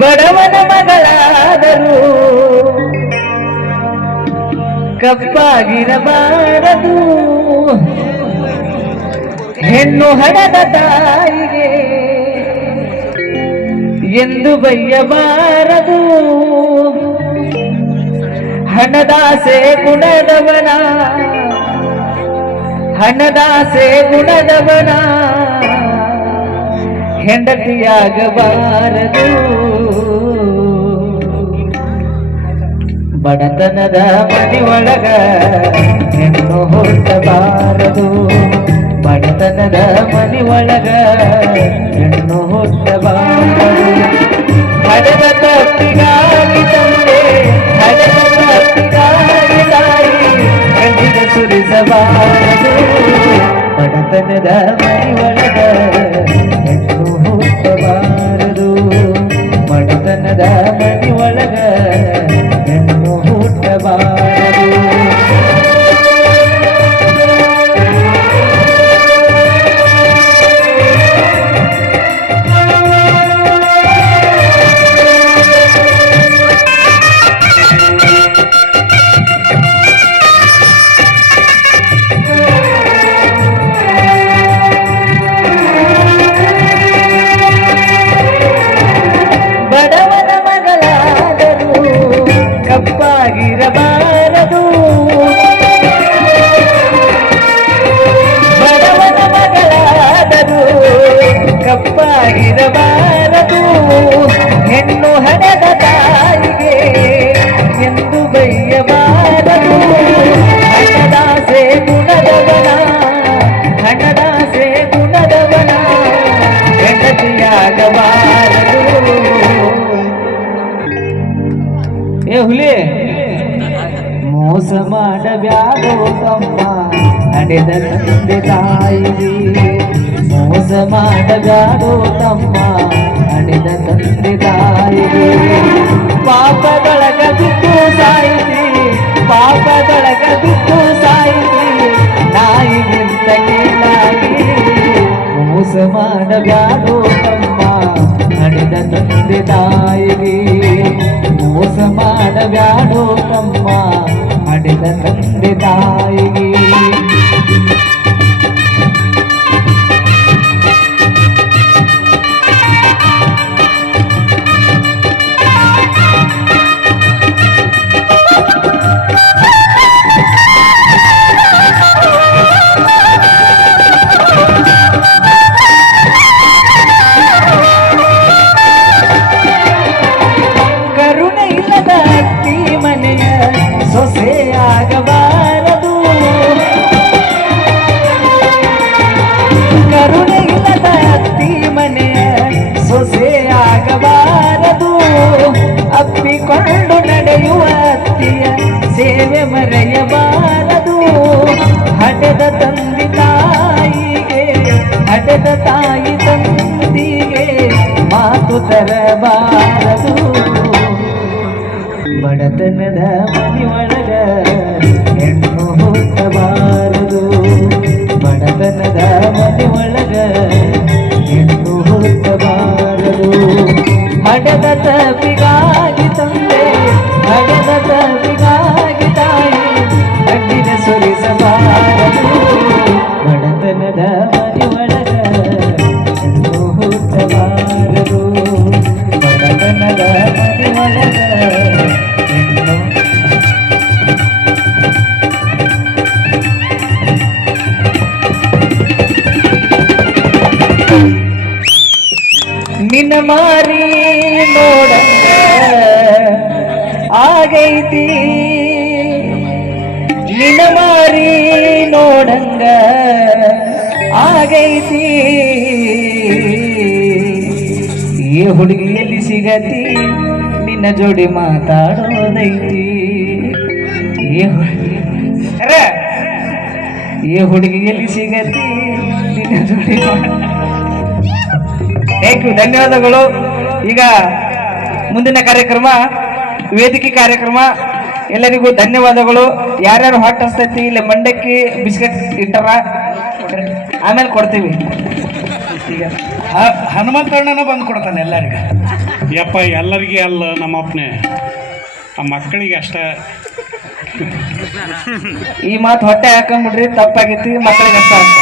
ಬಡವನ ಮಗಳಾದರೂ ಕಪ್ಪಾಗಿರಬಾರದು, ಹೆಣ್ಣು ಹಣದ ತಾಯಿಗೆ ಎಂದು ಬಯ್ಯಬಾರದು. ಹಣದಾಸೆ ಗುಣದವನ, ಹಣದಾಸೆ ಗುಣದವನ ಹೆಂಡತಿಯಾಗಬಾರದು. ಬಡತನದ ಮನೆಯೊಳಗ ಹೆಣ್ಣು ಹುಟ್ಟಬಾರದು, ಬಡತನದ ಮನೆಯೊಳಗ ಹೆಣ್ಣು ಹುಟ್ಟಬಾರದು. ಹಡೆದ ತಪ್ಪಿಗಾಗಿ ತಂದೆ, ಹಡೆದ ತಪ್ಪಿಗಾಗಿ ತಾಯಿ ಕಣ್ಣಿಗೆ ಸುರಿಸಬಾರದು. ಬಡತನದ ಮನೆಯೊಳಗ ಹೆಣ್ಣು ಹುಟ್ಟಬಾರದು, ಬಡತನದ ಮನೆಯೊಳಗ ಹೆಣ್ಣು ಹುಟ್ಟಬಾರದು. ಬಡವನ ಮಗಳಾದರೂ ಕಪ್ಪಾಗಿರಬಾರದು, ಬಡವನ ಮಗಳಾದರೂ ಕಪ್ಪಾಗಿರಬಾರದು. ಹೆಣ್ಣು ಹಣದ ತಾಯಿಗೆ ಎಂದು ಬಯ್ಯಬಾರದು. ಹಣದಾಸೆ ಗುಣದವನ, ಹಣದಾಸೆ ಗುಣದವನ ಹೆಂಡತಿಯಾಗಬಾರದು. ಏ ಹುಲಿ, ಮೋಸ ಮಾಡಬ್ಯಾಡೋ ತಮ್ಮ ಹಡೆದ ತಂದೆ ತಾಯಿಗೆ, ಮೋಸ ಮಾಡಬ್ಯಾಡೋ ತಮ್ಮ ಹಡೆದ ತಂದೆ ತಾಯಿಗೆ. ಪಾಪದೊಳಗ ಬಿದ್ದು ಸಾಯಿಸಿ, ಪಾಪದೊಳಗ ಬಿದ್ದು ಸಾಯಿಸಿ ನಾಯಿಗಿಂತ ಕೀಳಾಗಿ. ಮೋಸ ಮಾಡಬ್ಯಾಡೋ ತಮ್ಮ ಹಡೆದ ತಂದೆ ತಾಯಿಗೆ, ಮೋಸ ಮಾಡಬ್ಯಾಡೋ ತಮ್ಮ ಹಡೆದ ತಂದೆ ತಾಯಿಗೆ. ಸೊಸೆಯಾಗಬಾರದು, ಕರುಣೆ ಇಲ್ಲದ ಅತ್ತಿ ಮನೆಯ ಸೊಸೆಯಾಗಬಾರದು. ಅಪ್ಪಿಕೊಂಡು ನಡೆಯುವ ಅತ್ತಿಯ ಸೇವೆ ಮರೆಯಬಾರದು. ಹಡೆದ ತಂದೆ ತಾಯಿಗೆ, ಹಡೆದ ತಾಯಿ ತಂದಿಗೆ ಮಾತು ತರಬಾರದು. ಬಡತನದ ಮನೆಯೊಳಗ ಹೆಣ್ಣು ಹುಟ್ಟಬಾರದು, ಬಡತನದ ಮನೆಯೊಳಗ ಹೆಣ್ಣು ಹುಟ್ಟಬಾರದು. ಹಡೆದ ತಪ್ಪಿಗಾಗಿ ತಂದೆ, ಹಡೆದ ತಪ್ಪಿಗಾಗಿ ತಾಯಿ ಕಣ್ಣಿನ ಸುರಿಸಬಾರದು. ಬಡತನದ ಮನೆಯೊಳಗ ಹೆಣ್ಣು ಹುಟ್ಟಬಾರದು, ಬಡತನದ ಮನೆಯೊಳಗ ನಿನ್ನ ಮಾರಿ ನೋಡಂಗ ಆಗೈತಿ, ನಿನ್ನ ಮಾರಿ ನೋಡಂಗ ಆಗೈತಿ. ಈ ಹುಡುಗಿ ಎಲ್ಲಿ ಸಿಗತಿ, ನಿನ್ನ ಜೋಡಿ ಮಾತಾಡೋದೈತಿ. ಈ ಹುಡುಗಿ ಎಲ್ಲಿ ಸಿಗತಿ, ನಿನ್ನ ಜೋಡಿ. ಥ್ಯಾಂಕ್ ಯು, ಧನ್ಯವಾದಗಳು. ಈಗ ಮುಂದಿನ ಕಾರ್ಯಕ್ರಮ ವೇದಿಕೆ ಕಾರ್ಯಕ್ರಮ. ಎಲ್ಲರಿಗೂ ಧನ್ಯವಾದಗಳು. ಯಾರ್ಯಾರು ಹಾಟ್ ಅನ್ಸ್ತೈತಿ ಇಲ್ಲಿ ಮಂಡಕ್ಕಿ ಬಿಸ್ಕೆಟ್ ಇಟ್ಟಾರ, ಆಮೇಲೆ ಕೊಡ್ತೀವಿ. ಹನುಮಂತಣ್ಣನ ಬಂದು ಕೊಡ್ತಾನೆ ಎಲ್ಲರಿಗೂ. ಯಪ್ಪ ಎಲ್ಲರಿಗೆ ಅಲ್ಲ ನಮ್ಮಪ್ಪನೇ, ಆ ಮಕ್ಕಳಿಗೆ ಅಷ್ಟ. ಈ ಮಾತು ಹೊಟ್ಟೆ ಹಾಕೊಂಡ್ಬಿಡ್ರಿ, ತಪ್ಪಾಗೈತಿ, ಮಕ್ಕಳಿಗೆ ಅಷ್ಟ ಅಂತ.